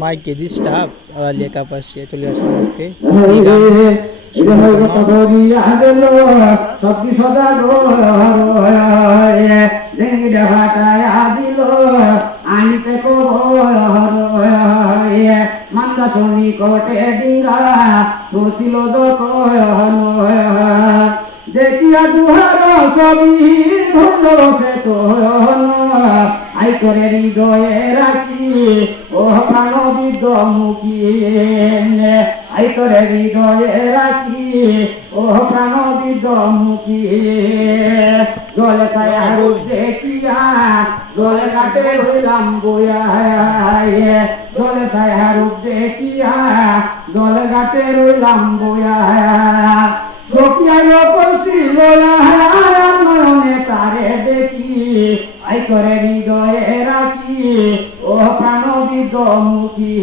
মাইকে ডিস্টার্ব লেখা পাশে চলে আসলাম আজকে মান্দা শনি কোটে ডিঙ্গা বসিল দেখিয়া দুহার ছবি ধন্য সে তো আই করে হৃদয়ে রাখি ও প্রাণবিদ মুখী আই করে হৃদয়ে রাখি ও প্রাণবিদ মুখী জলে ছায়া রূপ দেখিয়া জলে কাটে হইলাম বয়া জলে ছায়া রূপ দেখিয়া জলে কাটে রইলাম বয়া নয়নে তারে দেখি আই করে হৃদয়ে রাখি ও প্রাণবিদ মুখী।